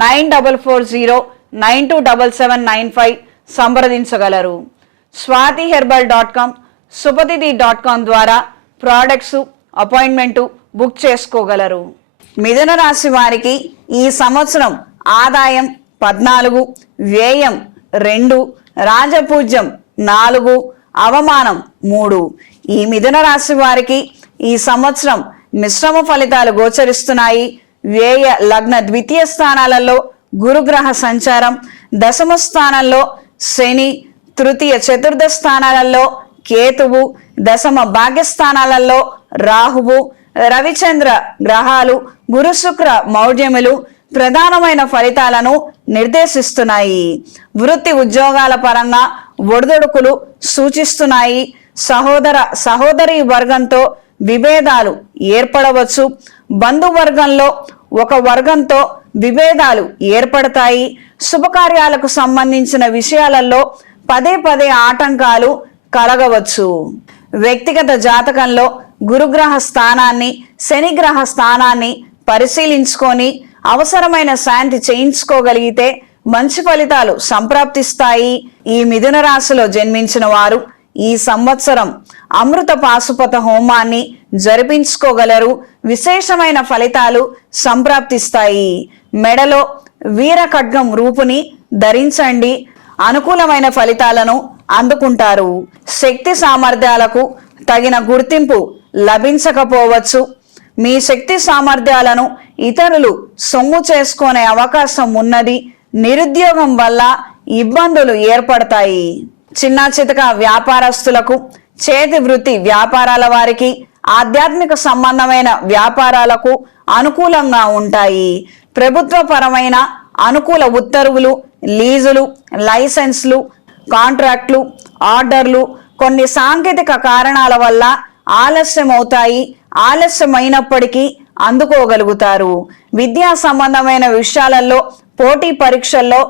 nine double four zero nine two double seven nine five సంప్రదించగలరు. Swathi herbal dot com సుపతిది dot com ద్వారా products appointment book చేసుకోగలరు. మిథున రాశి వారికి ఈ సంవత్సరం ఆదాయం పద్నాలుగు వ్యయం రెండు రాజపూజ్యం నాలుగు అవమానం మూడు. ఈ మిథున రాశి వారికి ఈ సంవత్సరం మిశ్రమ ఫలితాలు గోచరిస్తున్నాయి. వ్యయ లగ్న ద్వితీయ స్థానాలలో గురుగ్రహ సంచారం దశమ స్థానంలో శని తృతీయ చతుర్థ స్థానాలలో కేతువు దశమ భాగ్యస్థానాలలో రాహువు రవిచంద్ర గ్రహాలు గురు శుక్ర మౌఢ్యములు ప్రధానమైన ఫలితాలను నిర్దేశిస్తున్నాయి. వృత్తి ఉద్యోగాల పరంగా ఒడిదొడుకులు సూచిస్తున్నాయి. సహోదర సహోదరి వర్గంతో విభేదాలు ఏర్పడవచ్చు. బంధువర్గంలో ఒక వర్గంతో విభేదాలు ఏర్పడతాయి. శుభకార్యాలకు సంబంధించిన విషయాలలో పదే పదే ఆటంకాలు కలగవచ్చు. వ్యక్తిగత జాతకంలో గురుగ్రహ స్థానాన్ని శనిగ్రహ స్థానాన్ని పరిశీలించుకొని అవసరమైన శాంతి చేయించుకోగలిగితే మంచి ఫలితాలు సంప్రాప్తిస్తాయి. ఈ మిథున రాశిలో జన్మించిన వారు ఈ సంవత్సరం అమృత పాశుపత హోమాన్ని జరిపించుకోగలరు. విశేషమైన ఫలితాలు సంప్రాప్తిస్తాయి. మెడలో వీరఖడ్గం రూపుని ధరించండి. అనుకూలమైన ఫలితాలను అందుకుంటారు. శక్తి సామర్థ్యాలకు తగిన గుర్తింపు లభించకపోవచ్చు. మీ శక్తి సామర్థ్యాలను ఇతరులు సొమ్ము చేసుకునే అవకాశం ఉన్నది. నిరుద్యోగం వల్ల ఇబ్బందులు ఏర్పడతాయి. చిన్న చితక వ్యాపారస్తులకు చేతి వృత్తి వ్యాపారాల వారికి ఆధ్యాత్మిక సంబంధమైన వ్యాపారాలకు అనుకూలంగా ఉంటాయి. ప్రభుత్వపరమైన అనుకూల ఉత్తర్వులు లీజులు లైసెన్స్లు కాంట్రాక్ట్లు ఆర్డర్లు కొన్ని సాంకేతిక కారణాల వల్ల ఆలస్యం అవుతాయి ఆలస్యమైనప్పటికీ అందుకోగలుగుతారు. విద్యా సంబంధమైన విషయాలలో పోటీ పరీక్షల్లో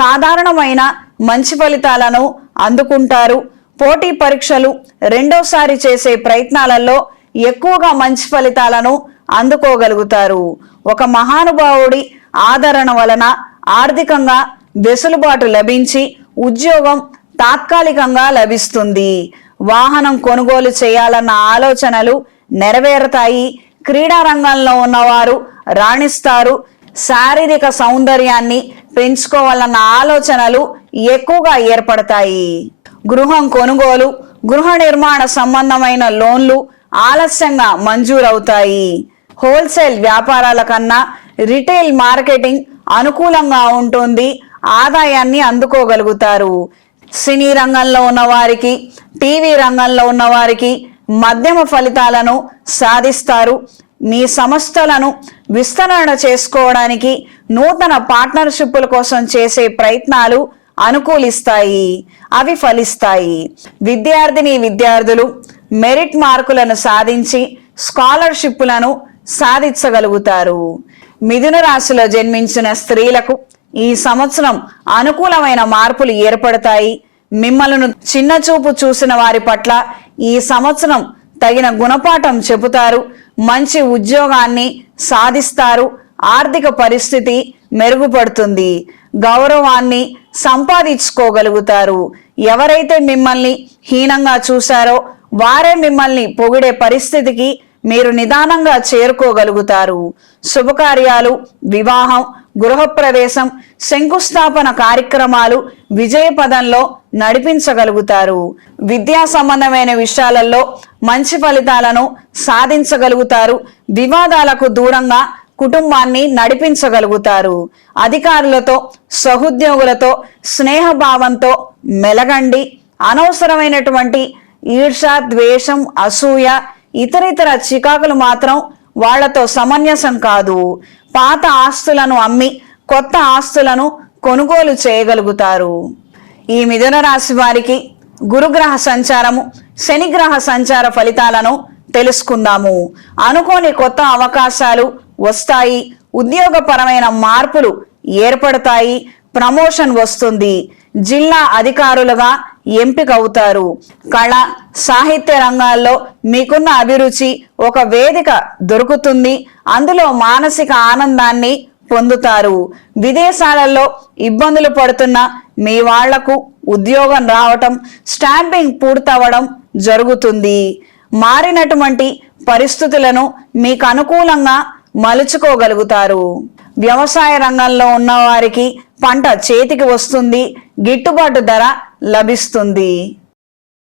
సాధారణమైన మంచి ఫలితాలను అందుకుంటారు. పోటీ పరీక్షలు రెండోసారి చేసే ప్రయత్నాలలో ఎక్కువగా మంచి ఫలితాలను అందుకోగలుగుతారు. ఒక మహానుభావుడి ఆదరణ వలన ఆర్థికంగా వెసులుబాటు లభించి ఉద్యోగం తాత్కాలికంగా లభిస్తుంది. వాహనం కొనుగోలు చేయాలన్న ఆలోచనలు నెరవేరుతాయి. క్రీడా రంగంలో ఉన్నవారు రాణిస్తారు. శారీరక సౌందర్యాన్ని పెంచుకోవాలన్న ఆలోచనలు ఎక్కువగా ఏర్పడతాయి. గృహం కొనుగోలు గృహ నిర్మాణ సంబంధమైన లోన్లు ఆలస్యంగా మంజూరవుతాయి. హోల్సేల్ వ్యాపారాల కన్నా రిటైల్ మార్కెటింగ్ అనుకూలంగా ఉంటుంది ఆదాయాన్ని అందుకోగలుగుతారు. సినీ రంగంలో ఉన్న వారికి టీవీ రంగంలో ఉన్న వారికి మధ్యమ ఫలితాలను సాధిస్తారు. మీ సంస్థలను విస్తరణ చేసుకోవడానికి నూతన పార్ట్నర్షిప్ల కోసం చేసే ప్రయత్నాలు అనుకూలిస్తాయి అవి ఫలిస్తాయి. విద్యార్థిని విద్యార్థులు మెరిట్ మార్కులను సాధించి స్కాలర్షిప్లను సాధించగలుగుతారు. మిథున రాశిలో జన్మించిన స్త్రీలకు ఈ సంవత్సరం అనుకూలమైన మార్పులు ఏర్పడతాయి. మిమ్మలను చిన్న చూపు చూసిన వారి పట్ల ఈ సంవత్సరం తగిన గుణపాఠం చెబుతారు. మంచి ఉద్యోగాన్ని సాధిస్తారు. ఆర్థిక పరిస్థితి మెరుగుపడుతుంది. గౌరవాన్ని సంపాదించుకోగలుగుతారు. ఎవరైతే మిమ్మల్ని హీనంగా చూశారో వారే మిమ్మల్ని పొగిడే పరిస్థితికి మీరు నిదానంగా చేరుకోగలుగుతారు. శుభకార్యాలు వివాహం గృహప్రవేశం శంకుస్థాపన కార్యక్రమాలు విజయపదంలో నడిపించగలుగుతారు. విద్యా సంబంధమైన విషయాలలో మంచి ఫలితాలను సాధించగలుగుతారు. వివాదాలకు దూరంగా కుటుంబాన్ని నడిపించగలుగుతారు. అధికారులతో సహోద్యోగులతో స్నేహభావంతో మెలగండి. అనవసరమైనటువంటి ఈర్ష ద్వేషం అసూయ ఇతరితర చికాకులు మాత్రం వాళ్ళతో సమంజసం కాదు పాత ఆస్తులను అమ్మి కొత్త ఆస్తులను కొనుగోలు చేయగలుగుతారు. ఈ మిథున రాశి వారికి గురుగ్రహ సంచారము శనిగ్రహ సంచార ఫలితాలను తెలుసుకుందాము. అనుకోని కొత్త అవకాశాలు వస్తాయి ఉద్యోగపరమైన మార్పులు ఏర్పడతాయి ప్రమోషన్ వస్తుంది. జిల్లా అధికారులుగా ఎంపిక అవుతారు కళ సాహిత్య రంగాల్లో మీకున్న అభిరుచి ఒక వేదిక దొరుకుతుంది. అందులో మానసిక ఆనందాన్ని పొందుతారు. విదేశాలలో ఇబ్బందులు పడుతున్న మీ వాళ్ళకు ఉద్యోగం రావటం స్టాంపింగ్ పూర్తవడం జరుగుతుంది. మారినటువంటి పరిస్థితులను మీకు అనుకూలంగా మలుచుకోగలుగుతారు. వ్యవసాయ రంగంలో ఉన్నవారికి పంట చేతికి వస్తుంది గిట్టుబాటు ధర లభిస్తుంది.